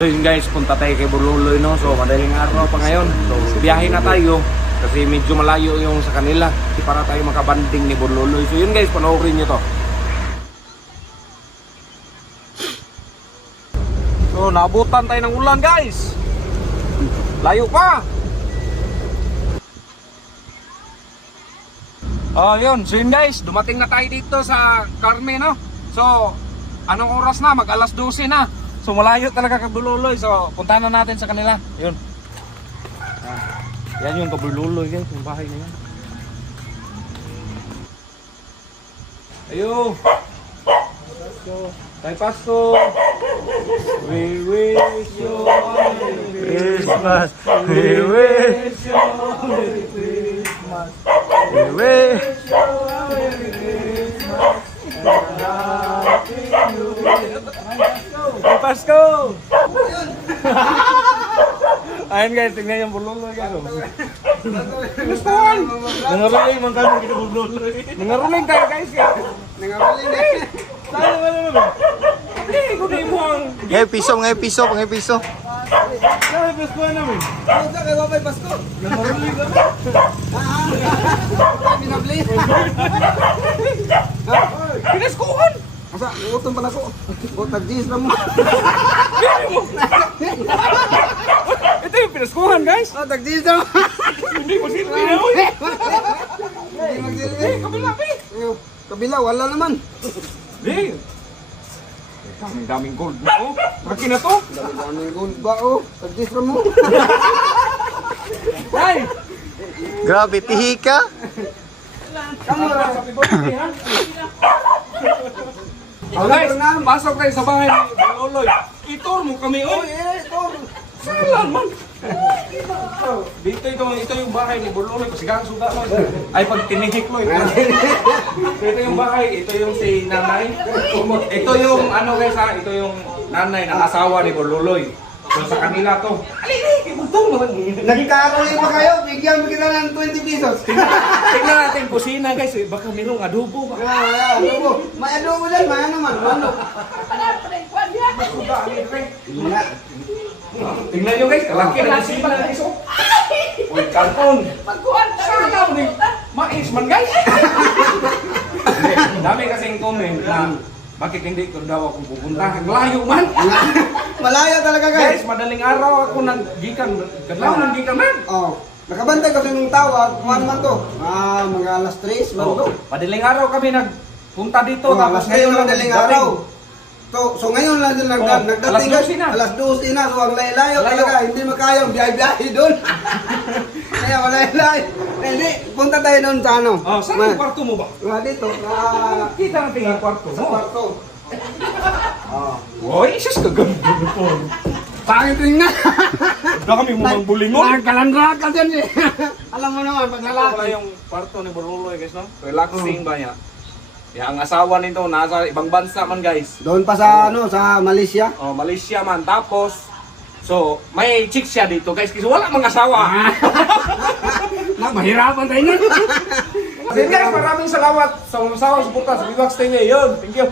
So yun guys, punta tayo kay Bululoy, no? So madaling araw pa ngayon. So biyahe na tayo kasi medyo malayo yung sa kanila. Kasi para tayo makabanding ni Bululoy. So yun guys, panoorin nyo to. So naabutan tayo ng ulan guys. Layo pa. Oh yun, so yun guys, dumating na tayo dito sa Carme, no? So anong oras na? Mag alas 12 na. So malayo talaga Kabululoy. So puntahan na natin sa kanila. Yun. Yan yung Kabululoy guys, yung bahay na yan. Ayo. Tay Pasko. We wish you a Merry Christmas. We wish you a Merry Christmas. We wish you a Merry Christmas. And a Happy New Year. Tay Pasko. Ayun guys, tingnan yung Bululoy guys. Gustuhan! Nangaruling man kami kita Bululoy. Nangaruling tayo guys. Nangaruling eh. Saan naman naman? Hindi, kunin mo ang... Ngayon piso. Saan yung Pasko namin? Ano ka kay Babay Pasko? Nangaruling kami. Minabli. Pinaskuhan! Asa, utong pala ko. Botag jeans na mo. Ito yung pinaskuhan guys. Botag jeans na mo. Hindi mo silbi na mo. Hindi magsilbi. Kabila eh. Kabila, wala naman. Hindi. Daming gold na oh. Laki na to. Daming gold ba oh. Botag jeans na mo. Ay! Grabe, tihi ka. Kamera. Happy birthday ha. Oh guys, pasok tayo sa bahay ni Bululoy. Itor mo kami oy. Salan man. Dito ito yung bahay ni Bululoy kasi suga mo. Ay pag tinihik mo ito. Ito yung bahay, ito yung si nanay. Ito yung ano guys ha, ito yung nanay ng asawa ni Bululoy. So sa kanila to. Alili, ibutong naman. Nagkakaroon pa kayo, bigyan mo kita ng 20 pesos. Tingnan natin kusina guys, baka mayroong adobo ba? Adobo. May adobo dyan, may ano man. Manok. Masuga ang ito. Tingnan nyo guys, kalaki na kusina guys oh. Uy, kalpon. Sana mo din. Mais man guys. Dami kasing comment na bakit hindi ko daw ako pupunta? Layo man! Malayo talaga Guys, guys. madaling araw ako naggikan. Kadlaw naggikan man. Oh, nakabantay kasi ng tawag, kung ano man to? Mga alas 3, man to. Madaling araw kami nagpunta dito. Oh, alas ngayon lang daling araw. So ngayon lang din nagdating alas 12 guys. na. Alas 12 na, so ang layo Layo. talaga, hindi makaya biyahe-biyahe doon. Kaya malay-lay. Hindi, punta tayo doon sa ano. Oh, saan yung kwarto mo ba? Dito, Kita natin yung kwarto sa mo. kwarto. Uy, isus kaganda na po. Pangit rin nga. Baka kami mumang bulingon. Kalandra ka dyan eh. Alam mo naman, pag Wala lalaki. yung kwarto ni Bululoy guys no? Relaxing ba niya? Ang asawa nito nasa ibang bansa man guys. Doon pa sa ano, sa Malaysia. Oh, Malaysia man. Tapos, so, may chick siya dito guys kasi wala mga asawa. Mahirapan tayo nun. Kasi guys, maraming salamat sa mga asawa suporta sa Biwax Tanya. Yun, thank you.